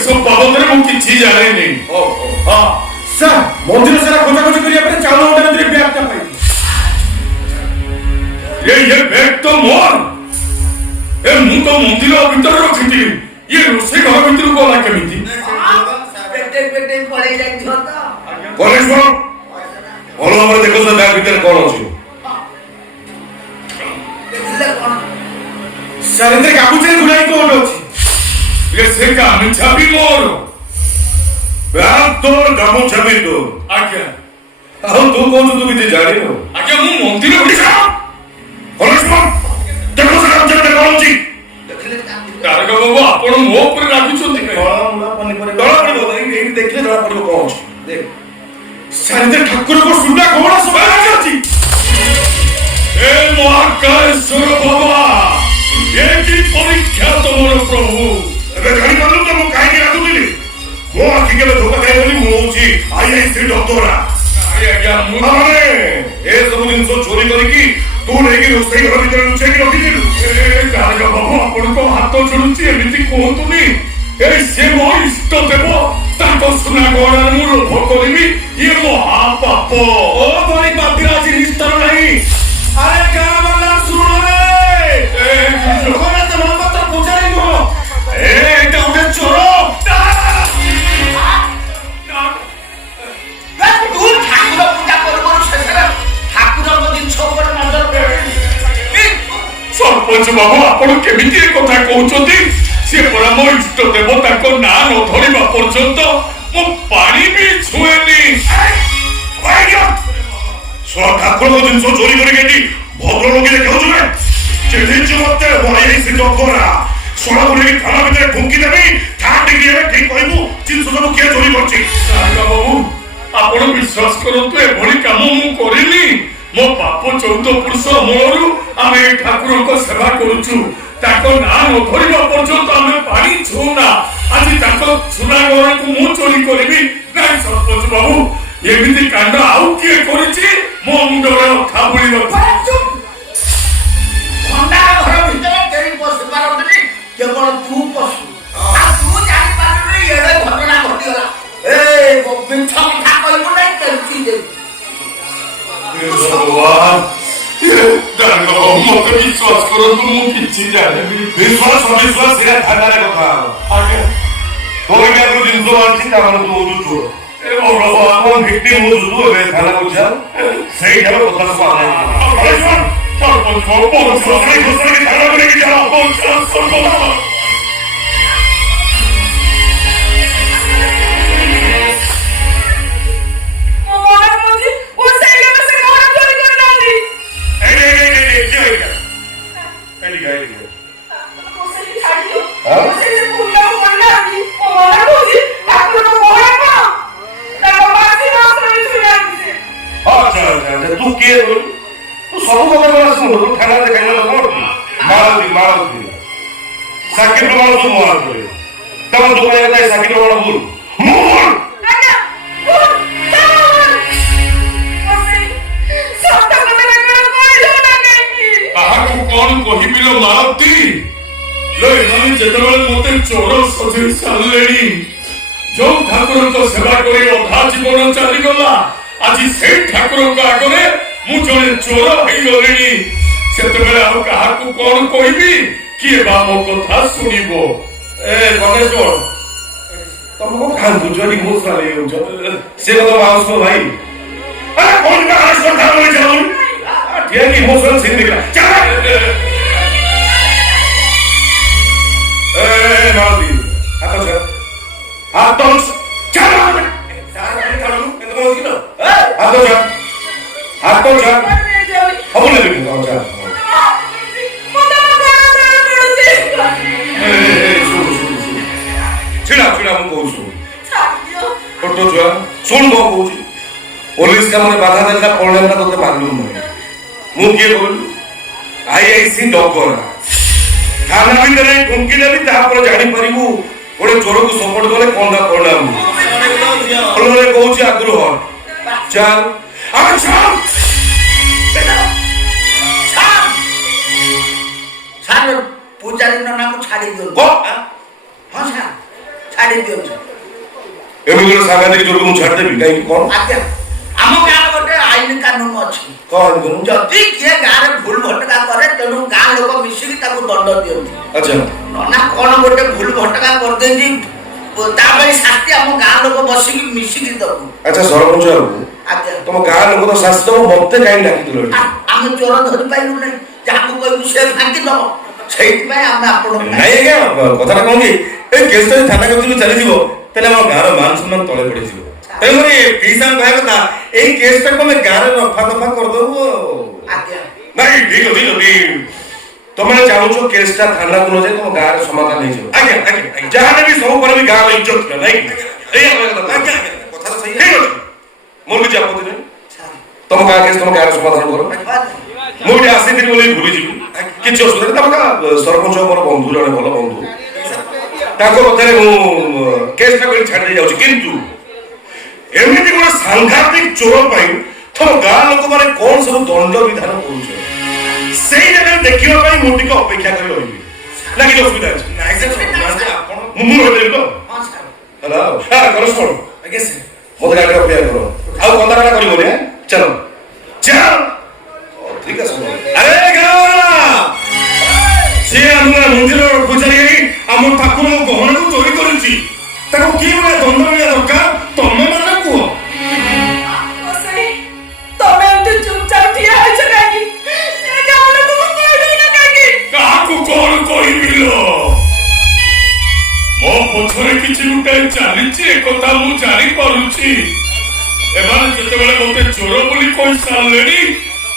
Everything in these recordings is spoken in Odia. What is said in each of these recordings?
এসব বাবদরে ମୁଁ କିଛି ଜାଣିନି। ହଁ ସାର୍ ମନ୍ଦିର ସାରା ଖୋଜାଖୋଜି କରିବା ପରେ ଚାଉଳ ଗୋଟେ ଭିତରେ ବ୍ୟାଗଟା ପାଇଲି। ये बैग तो मोर ए ମୁଁ ତ ମନ୍ଦିର ଭିତରେ ରଖିଥିଲି। ये ରୋଷେଇ ଘର ଭିତରକୁ ଗଲା କେମିତି? পেটে পড়ে যাইছো তো କଲେଶ୍ଵର ଭଲ ଭାବରେ ଦେଖ ସେ ବ୍ୟାଗ ଭିତରେ କଣ ଅଛି। ଦେଖିଲେ କଣ ସାର୍ ଏଥିରେ କାବୁଚରେ ଗୁଡ଼ାଇ କୋଟ ଅଛି। ये से ଗାମୁଛା ବି ମୋର। ବ୍ୟାଗ ତୋର ଗାମୁଛା ବି ତୋର। ଆଜ୍ଞା ଆଉ ତୁ କହୁଛୁ ତୁ କିଛି ଜାଣିନୁ? ଆଜ୍ଞା ମୁଁ ମନ୍ଦିର ଭିତରେ କଲେଶ୍ଵର ଦେଖ ସେ ଗାମୁଛାରେ କଣ ଅଛି। ଦେଖିଲେ ତାରକ ବାବୁ ଆପଣ ମୋ ଉପରେ ରାଗୁଛନ୍ତି କାଇଁ? ଜଣା ପଡ଼ିବ ଏଇଠି ଦେଖିଲେ ଜଣା ପଡ଼ିବ କଣ ଅଛି। ଦେଖ ସାର୍ ଏଥିରେ ଠାକୁରଙ୍କ ସୁନା କଣ ସବୁ ଅଛି। ଏ ମହାକାଳେଶ୍ୱର ବାବା ଏ କି ପରୀକ୍ଷା ତମର ପ୍ରଭୁ। ଏବେ ଜାଣିପାରିଲୁ ତ ମୁଁ କାହିଁକି ରାଗୁଥିଲି? ମୋ ଆଖି କେବେ ଧୋକା ଖାଇବନି। ମୁଁ ହଉଛି IIC ଡକ୍ଟର। ଆଜ୍ଞା ମୁଁ ଏ ସବୁ ଜିନିଷ ଚୋରି କରିକି ତୁ ନେଇକି ରୋଷେଇ ଘର ଭିତରେ ଲୁଚେଇକି ରଖିଥିଲୁ। ତାରକ ବାବୁ ଆପଣଙ୍କ ହାତ ଯୋଡୁଛି ଏମିତି କୁହନ୍ତୁନି। ଏ ସେ ମୋ ଇଷ୍ଟ ଦେବ ତାଙ୍କ ସୁନା ଗହଣାରେ ମୁଁ ଲୋଭ କରିବି ଇଏ ମହାପାପ। ଓ ବଳି ପାପୀର ଆଜି ନିସ୍ତର ନାହିଁ। ଆରେ ଗାଁ ବାଲା ଶୁଣ ରେ ଲୋକମାନେ ତ ମହାପାତ୍ର ପୂଜାରୀ ନୁହଁ। ଏଇଟା ଗୋଟେ ଚୋର। ତୁ ଠାକୁର ପୂଜା କରୁ ଶେଷରେ ଠାକୁରଙ୍କ ଜିନିଷ ଉପରେ ନଜର ପଡୁନି। ସରପଞ୍ଚ ବାବୁ ଆପଣ କେମିତି ଏ କଥା କହୁଛନ୍ତି? ସେ ପରା ମୋ ଇଷ୍ଟ ଦେବ ତାଙ୍କ ନାଁ ନ ଧରିବା ପର୍ଯ୍ୟନ୍ତ ମୁଁ ପାଣି ବି ଛୁଏଁନି। ଠାକୁରଙ୍କ ଜିନିଷ ଚୋରି କରିକି ଏଠି ଭଦ୍ରଲୋକ ଦେଖାଉଛୁ ନା ଚିହ୍ନିଛୁ ମତେ IIC ଡକ୍ଟର। ଶଳାକୁ ନେଇକି ଥାନା ଭିତରେ ଠୁଙ୍କି ଦେବି ଠାଟିକି ହେଲେ ଠିକ କହିବୁ ଜିନିଷ ସବୁ କିଏ ଚୋରି କରୁଛି। ବାବୁ ଆପଣ ବିଶ୍ୱାସ କରନ୍ତୁ ଏଭଳି କାମ ମୁଁ କରିନି। ମୋ ବାପ 14 ପୁରୁଷ ଅମଳରୁ ଆମେ ଏ ଠାକୁରଙ୍କ ସେବା କରୁଛୁ। ତାଙ୍କ ନାଁ ନ ଧରିବା ପର୍ଯ୍ୟନ୍ତ ଆମେ ପାଣି ଛୁଉଁନା। ଆଜି ତାଙ୍କ ସୁନା ଗହଣାକୁ ମୁଁ ଚୋରି କରିବି ନାଇଁ ସରପଞ୍ଚ ବାବୁ। ଏମିତି କାଣ୍ଡ ଆଉ କିଏ କରିଛି ମୋ ମୁଣ୍ଡରେ ଅଠା ବୁଳିବ। ଭଣ୍ଡାର ଘର ଭିତରେ କେହି ପଶି ପାରନ୍ତିନି କେବଳ ତୁ ପଶୁ। ଆଉ ତୁ ଜାଣିପାରିଲୁନି ଏଡେ ଘଟଣା ଘଟିଗଲା। ଏ ମିଛ କଥା କହିବୁ ନାହିଁ କେମିତି ଦେବି। ମତେ ବିଶ୍ୱାସ କରନ୍ତୁ ମୁଁ କିଛି ଜାଣିନି। ବିଶ୍ୱାସ ଅବିଶ୍ୱାସ ସେଟା ଥାନାରେ କଥା ଆଜ୍ଞା ତୋ ବ୍ୟାଗରୁ ଜିନିଷ ଆଣିଛି ତାମାନେ ତୁ ହଉଛୁ ଚୋର। ଏ ଭଗବାନ ଭିକ୍ଟିମ୍ ହଉଛୁ ତୁ। ଏବେ ଥାନାକୁ ଯା ସେଇଠାରୁ କଥା ସବୁ ସରପଞ୍ଚ ଥାନାକୁ ନେଇକି ଯାଅ। ତୁ କିଏ ତୁ ସବୁ କଥା ଶୁଣୁ ଥାନାରେ ଦେଖାଇଲା ମାଳତୀ ସାକ୍ଷୀ ପ୍ରମାଣ ସବୁ ମୋ ହାତରେ। ତମ ତୁ କହିବା ସାକ୍ଷୀ ପ୍ରମାଣ ଭୁଲ କାହାକୁ କଣ କହିବି ଲୋ ମାଳତୀ? ଏମାନେ ଯେତେବେଳେ ମତେ ଚୋର ସଜେଇ ସାରିଲେଣି ଯୋଉ ଠାକୁରଙ୍କ ସେବା କରି ଅଧା ଜୀବନ ଚାଲିଗଲା ଆଜି ସେଇ ଠାକୁରଙ୍କ ଆଗରେ ମୁଁ ଜଣେ ଚୋର ହେଇଗଲିଣି। ସେତେବେଳେ ଆଉ କାହାକୁ କଣ କହିବି? କିଏ ବା ମୋ କଥା ଶୁଣିବ? ଏ ଗଣେଶ୍ୱର ତମକୁ କାନ୍ଦୁଛ ଇମୋସନାଲ ହେଇଯାଉଛ। ସେ କଥା ମାଉସ ଭାଇ ଠିକ ଇମୋସନାଲ ସିନ୍ ଦେଖିଲା। ମାଳତୀ ହାତ पुलिस कामरे बाधा देला पड़ेला तोते मालूम नहीं। मु किए कहलु IIC डॉक्टर थाना भीतर ठुंकी देबी तापर जानि परिबु ओडे चोर को सपोर्ट कले कोनदा परिणाम बोले कहूची आग्रह चल आ चल पूजारी नाम छाड़ी दियो। को हां सर छाड़ी ଛାଡ଼ି ଦିଅନ୍ତୁ। ଏମିତି ଗୋଟେ ସାଂଘାତିକ ଚୋରକୁ ମୁଁ ଛାଡ଼ିଦେବି କାହିଁକି କଣ? ଆଜ୍ଞା ଆମ ଗାଁରେ ଗୋଟେ ଆଇନ କାନୁନ ଅଛି। କଣ? ଯଦି କିଏ ଗାଁରେ ଭୁଲ ଭଟକା କରେ ତେଣୁ ଗାଁ ଲୋକ ମିଶିକି ତାକୁ ଦଣ୍ଡ ଦିଅନ୍ତି। ଆଚ୍ଛା ନନା କଣ ଗୋଟେ ଭୁଲ ଭଟକା କରିଦେଇଛି ତା ପାଇଁ ଶାସ୍ତି ଆମ ଗାଁ ଲୋକ ବସିକି ମିଶିକି ଦବୁ। ଆଚ୍ଛା ସରପଞ୍ଚ ବାବୁ ଆଜ୍ଞା ତମ ଗାଁ ଲୋକ ତ ଶାସ୍ତି ଦବ ମତେ କାହିଁକି ଡାକିଥିଲ? ଆମେ ଚୋର ଧରି ପାଇଲୁ ନାହିଁ ଯାହାକୁ କହିବୁ ସେ ଫାଙ୍କି ଦବ ସେଇଥିପାଇଁ ଆମେ ଆପଣଙ୍କୁ ନାଇଁ ଆଜ୍ଞା କଥାଟା କଣ କି ଏଇ କେସ୍ ଯଦି ଥାନା କତିରୁ ଚାଲିଯିବ ତାହେଲେ ଆମ ଗାଁର ମାନ ସମ୍ମାନ ତଳେ ପଡିଯିବ। ତେଣୁକରି ପିସାଙ୍କ କହିବା କଥା ଏଇ କେସ୍ଟାକୁ ଆମେ ଗାଁରେ ରଫା ଦଫା କରିଦବୁ। ଆଜ୍ଞା ନାଇଁ ଠିକ ଅଛି ଯଦି ତମେ ଚାହୁଁଛ କେସ୍ଟା ଥାନାକୁ ନ ଯାଇ ତମ ଗାଁରେ ସମାଧାନ ହେଇଯିବ। ଆଜ୍ଞା ଆଜ୍ଞା ଯାହାହେଲେ ବି ସବୁ ପରେ ବି ଗାଁର ଇଜ୍ଜତ ଥିଲା ନାଇଁ ଏଇଆ କହିବା କଥା। ଆଜ୍ଞା ଆଜ୍ଞା କଥା ତ ଠିକ ଅଛି ମୋର କିଛି ଆପତ୍ତି ନାହିଁ। ତମ ଗାଁ କେସ୍ ତମ ଗାଁରେ ସମାଧାନ କର। ମୁଁ ଏଠି ଆସିଥିଲି ବୋଲି ଭୁଲିଯିବି କିଛି ଅସୁବିଧା ନାହିଁ। ତମ ଗାଁ ସରପଞ୍ଚ ମୋର ବନ୍ଧୁ ଜଣେ ଭଲ ବନ୍ଧୁ ତାଙ୍କ କଥାରେ ମୁଁ କେସ୍ଟା କରି ଛାଡ଼ି ଦେଇ ଯାଉଛି। କିନ୍ତୁ ଏମିତି ଗୋଟେ ସାଂଘାତିକ ଚୋର ପାଇଁ ତମ ଗାଁ ଲୋକମାନେ କଣ ସବୁ ଦଣ୍ଡ ବିଧାନ କରୁଛନ୍ତି ସେଇ ଜାଗାରେ ଦେଖିବା ପାଇଁ ମୁଁ ଟିକେ ଅପେକ୍ଷା କରି ରହିବି ନା କିଛି ଅସୁବିଧା ଅଛି? ମୁଁ ରହିପାରିବି ତ? ହେଲା କର ଶୁଣ ମତେ ଗାଡ଼ିରେ ଅପେକ୍ଷା କର ଆଉ କଥାଟା କରିବନି ଚାଲ ଚାଲ ଠିକ ଅଛି। ଆରେ ସେ ଆମ ମନ୍ଦିର ପୂଜାରୀ ଆମ ଠାକୁରଙ୍କ ଗହଣାକୁ ଚୋରି କରୁଛି ତାକୁ କି ଭଳିଆ ଦଣ୍ଡ ମିଳିବା ଦରକାର ତମେ ମାନେ କୁହ। କାହାକୁ କଣ କହିବି ମୋ ପଛରେ କିଛି ଗୋଟେ ଚାଲିଛି ଏକଥା ମୁଁ ଜାଣିପାରୁଛି। ଏମାନେ ଯେତେବେଳେ ମତେ ଚୋର ବୋଲି କହିସାରିଲେଣି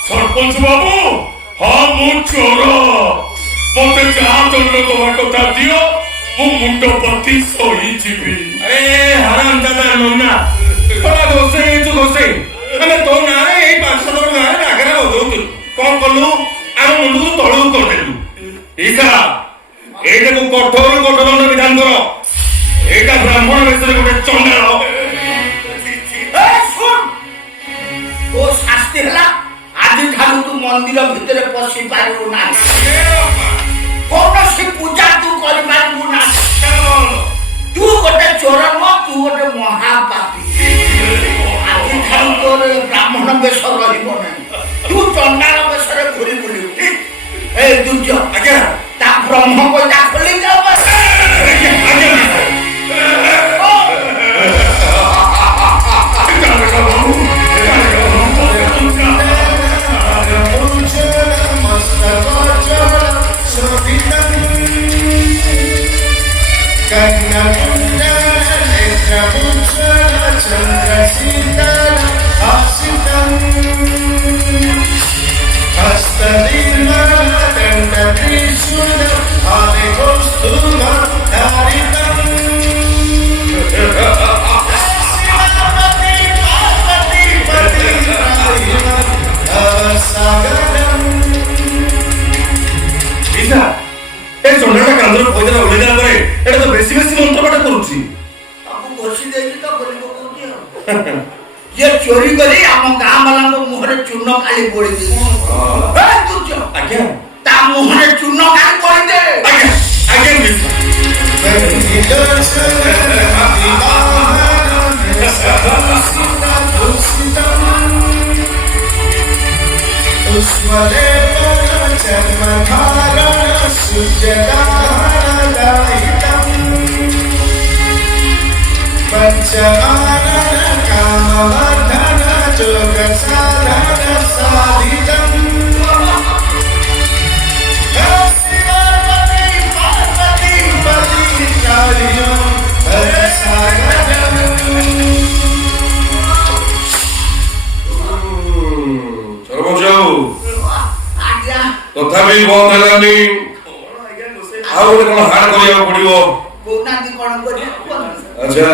ସରପଞ୍ଚ ବାବୁ ହଁ ମୁଁ ଚୋର ମତେ ଯାହା ଦଣ୍ଡ ଦବା କଥା ଦିଅ ମୁଁ ମୁଣ୍ଡ ପତି ଶୋଇଯିବି। अरे हराम दादा नोना थोड़ा दोसे नहीं तू दोसे हमें तो नारे यही 500 नारे नागरा हो दो कौन कलु आम मुंडू तळू कर देलु ଇକା ଏଇଟାକୁ କଠୋର ଦଣ୍ଡ ବିଧାନ କର। ଏଇଟା ବ୍ରାହ୍ମଣ ବେଶରେ ଗୋଟେ ଚଣ୍ଡାଳ। ଓ ଶାସ୍ତି ହେଲା ଆଜି ଠାରୁ ତୁ ମନ୍ଦିର ଭିତରେ ପଶି ପାରିବୁ ନାହିଁ କୌଣସି ପୂଜା ତୁ କରିପାରିବୁ ନାହିଁ। ତୁ ଗୋଟେ ଚୋର ନୁହଁ ତୁ ଗୋଟେ ମହାପାପୀ। ଆଜି ଠାରୁ ତୋର ବ୍ରାହ୍ମଣ ବେଶ ରହିବ ନାହିଁ ତୁ ଚଣ୍ଡାଳ ବେଶରେ ଘୁରି ବୁଲିବୁ। ଏ ଦୁର୍ଯ୍ୟ ଆଜ୍ଞା ତା ବ୍ରହ୍ମ ପଇସା ଖୋଲି ଯାଉ। ये चोरी करी आम गाँ वाला मुहरे चून काली बोली ଆଜ୍ଞା ता मुहरे चून काली बोली दे। ଆଜ୍ଞା ତଥାପି ବନ୍ଦ ହେଲାନି ଆଉ ଗୋଟେ କଣ ହାଡ଼ କରିବାକୁ ପଡିବ। ଆଚ୍ଛା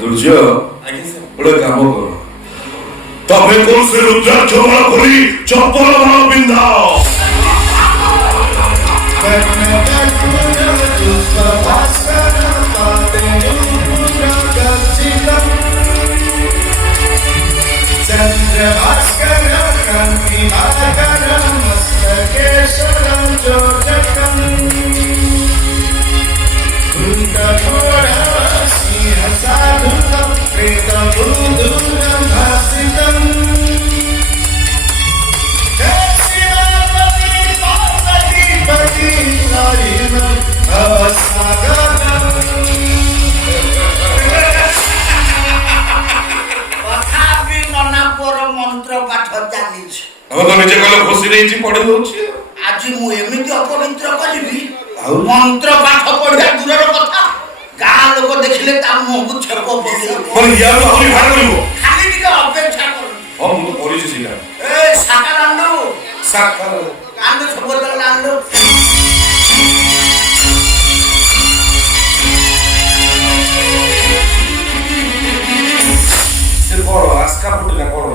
ଦୁର୍ଯ୍ୟ ଗୋଟେ କାମ କର ତମେ କୌଣସି ରୁଦ୍ରାକ୍ଷ ମାଳ ଖୋଲି ଚପଲ ମାଳ ପିନ୍ଧାଅ। আমি তো নিজে কলে খুশি নেইছি পড়ে দଉଛି ଆଜି ମୁଁ ଏମିତି ଅପବିତ୍ର କରିବି ମନ୍ତ୍ର ପାଠ ପଢିବା ଦୂରର କଥା ଗାଁ ଲୋକ ଦେଖିଲେ ତା ମୁହଁକୁ ଛେପ ପକେଇବେ ମାନେ ୟାର ଆହୁରି ଭାଗ କରିବ ଖାଲି ଟିକେ ଅପେକ୍ଷା କରନ୍ତୁ ହଁ ମୁଁ ତ କରିଛି ସେଇଟା ଏ ସାକା ଲାଣ୍ଡୁ ସାକାର ଲାଣ୍ଡୁ ସବୁ ଲାଣ୍ଡୁ ସେ କଣ ଆସ୍କା ଫୁଟିଲା କଣ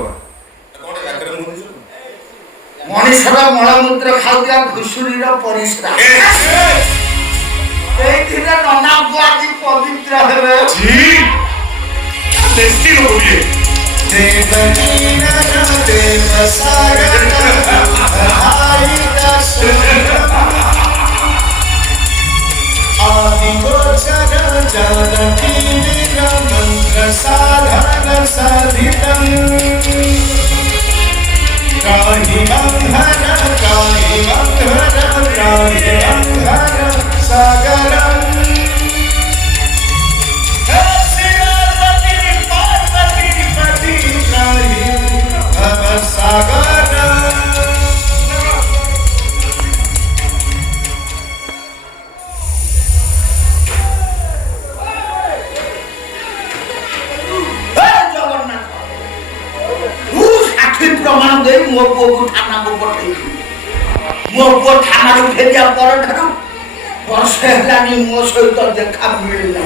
ମଣିଷର ମଳମୂତ୍ର ଖାଉଥିବା ଘୁଷୁରୀର ପରିସ୍ରା ଏଇଥିରେ ନନା ଆଜି ପବିତ୍ର ହେବେ ଦେଶୀ ଲୋକ ଇଏ ପ୍ରମାଣ ଦେଇ ମୋ ପୁଅକୁ ଥାନାକୁ ପଠେଇଥିଲି ମୋ ପୁଅ ଥାନାରୁ ଫେରିବା ପରଠାରୁ ବର୍ଷେ ହେଲାଣି ମୋ ସହିତ ଦେଖା ମିଳିଲା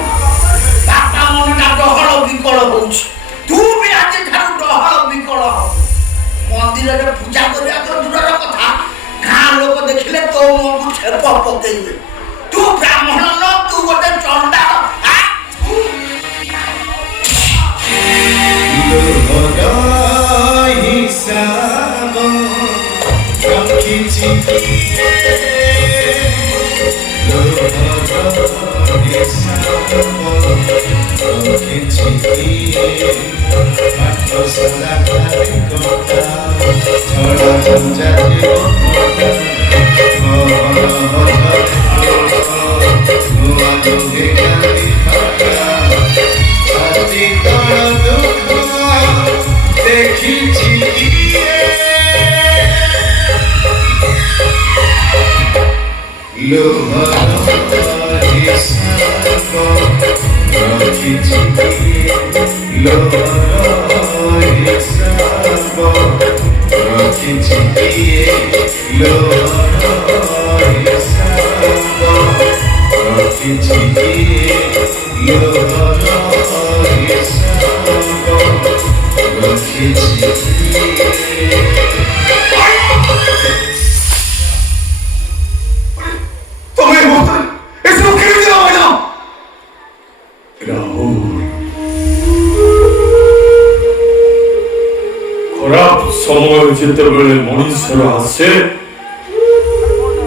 ବାପା ମନଟା ଡହଳ ବିକଳ ହଉଛି ତୁ ବି ଆଜିଠାରୁ ଡହଳ ବିକଳ ହବୁ ମନ୍ଦିରରେ ପୂଜା କରିବା ତ ଦୂରର କଥା ଗାଁ ଲୋକ ଦେଖିଲେ ତୋ ମୁହଁକୁ ଛେପ ପକେଇବେ ତୁ ବ୍ରାହ୍ମଣ ନ ତୁ ଗୋଟେ ଚଣ୍ଡାଳ ସମୟ ଯେତେବେଳେ ମଣିଷର ଆସେ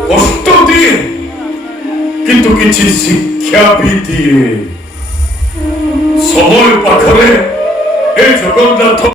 କଷ୍ଟ ଦିଏ କିନ୍ତୁ କିଛି ଶିକ୍ଷା ବି ଦିଏ ସମୟ ପାଖରେ ଏ ଜଗନ୍ନାଥ